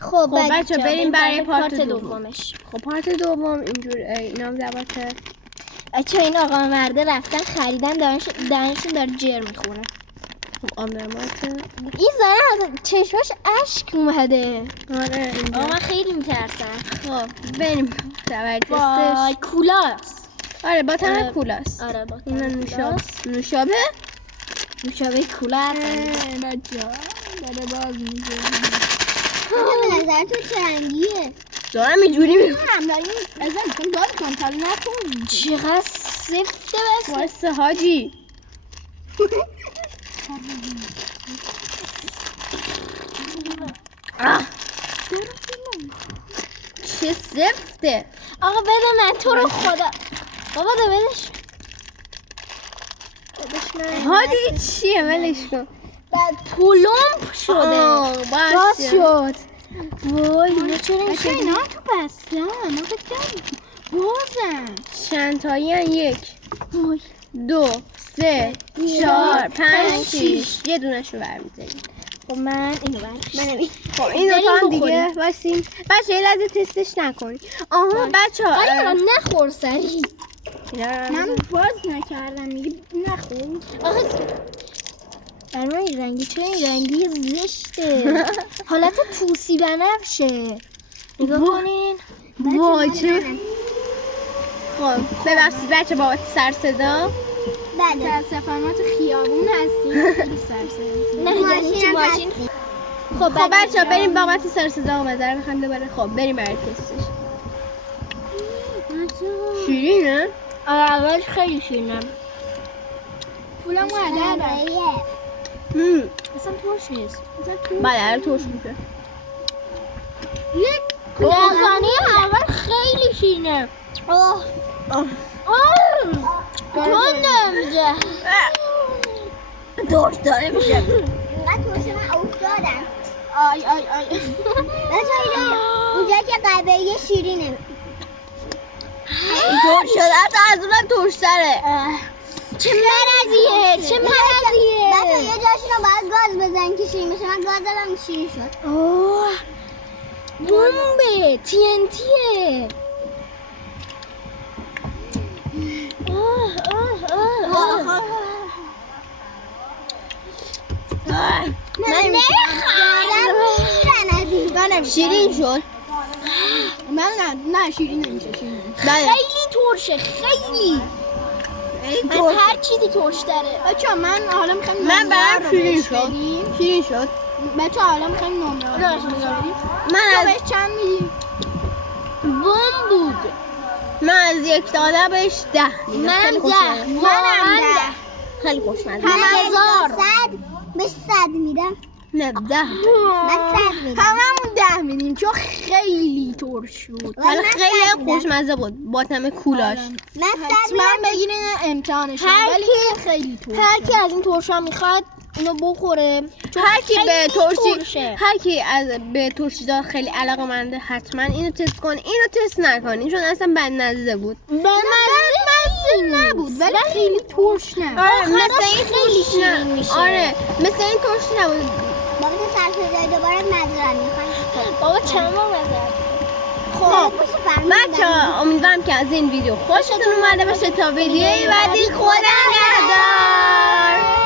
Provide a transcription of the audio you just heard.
خب بچه بریم برای پارت دومش. خب پارت دوم اینجور اینا زباته. بچه این آقا مرده رفتن خریدن دهنشون داره جر میخوره. خب آمرماته این زنه از چشماش اشک اومده. آره آقا من خیلی میترسم. خب بریم برای وای تستش. کولاست. آره با تمه کولاست. آره با اینا نوشابه نوشابه کولا بچه داره باز میشه. به نظر تو چه رنگیه؟ دارم اینجوری میرم ازم کن باز کن تا نکن. چقدر سفته بس واسه حاجی. چه سفته. آقا بده من تو رو خدا. بابا ده بدش من. حاجی چیه ولش کن. بعد پولومپ شده. باز شد. وای اینا چرا این شده؟ اینا تو بستن. ما بکنم بازم چند تایی؟ 1 وای 2 3 4 5 6 یه دونش رو برمی‌داریم. خب من اینو برمی‌دارم. خب این دو تا هم دیگه واسین. بچه یه لحظه تستش نکنید. آها بچه‌ها آره نخور سری. من باز نکردم میگه نخور. آخه برای این رنگی چه این رنگی زشته. حالت توسی بنفشه. نگاه کنین. وای چه خب ببخشید بچه با سر صدا. بله سفرمات خیابون هستیم. خیلی سرسری. نه یعنی تو ماشین. خب بچه بریم بابت سر صدا اومده رو بخوام ببره. خب بریم برای تستش. شیرینه؟ اولش خیلی شیرینه. پولم اومده. اصلا ترش نیست. بله الان ترش میشه. لازانه اول خیلی شیرینه. تنده میشه. ترش داره میشه. اینقدر ترش من افتادم. آی اونجا که قهوه‌ای شیرینه. ترش شده از اونم ترش‌تره. چه مرضیه چه مرضیه. بچه یه جاشون رو باید گاز بزن که شیرین بشه. من گاز دادم شیرین شد. اوه بمبه TNTه. من نمیخوام. شیرین شد. من نه شیرین نمیشه. شیرین بله. خیلی ترشه خیلی. از هر چیزی ترش داره. بچه من حالا میخوایم من برام شیرین شد. شیرین شد. بچه حالا میخوایم نمره رو بذاریم. من تو از بهش چند میدی؟ بم بود. من از 1 تا 10 بهش 10 میدم. منم خیلی 10. خوشمزه. منم 10. خیلی خوشمزه. هزار. بهش 100 میدم. نه 10. من 100 میدم. هممون 10 میدیم چون خیلی ترش شد. ولی خیلی خوشمزه بود با تم کولاش. من 100 من بگیرین امتحانش. ولی خیلی ترش. هر کی از این ترشا میخواد اینو بخوره. هر کی به ترشی ترشه. هر کی از به ترشیدار خیلی علاقه‌منده حتما اینو تست کن. اینو تست نکنین چون اصلا بدمزه بود. مزه نبود ولی خیلی ترش نبود. آره مثل آخرش این خیلی ترش شیرین نه. میشه. آره مثل این ترش نبود. بابا تو سرسدای دوباره مزرعه میخوام. بابا چند بار مزه. خب بچه‌ها امیدوارم که از این ویدیو خوشتون اومده باشه. تا ویدیوی بعدی خدا نگهدار.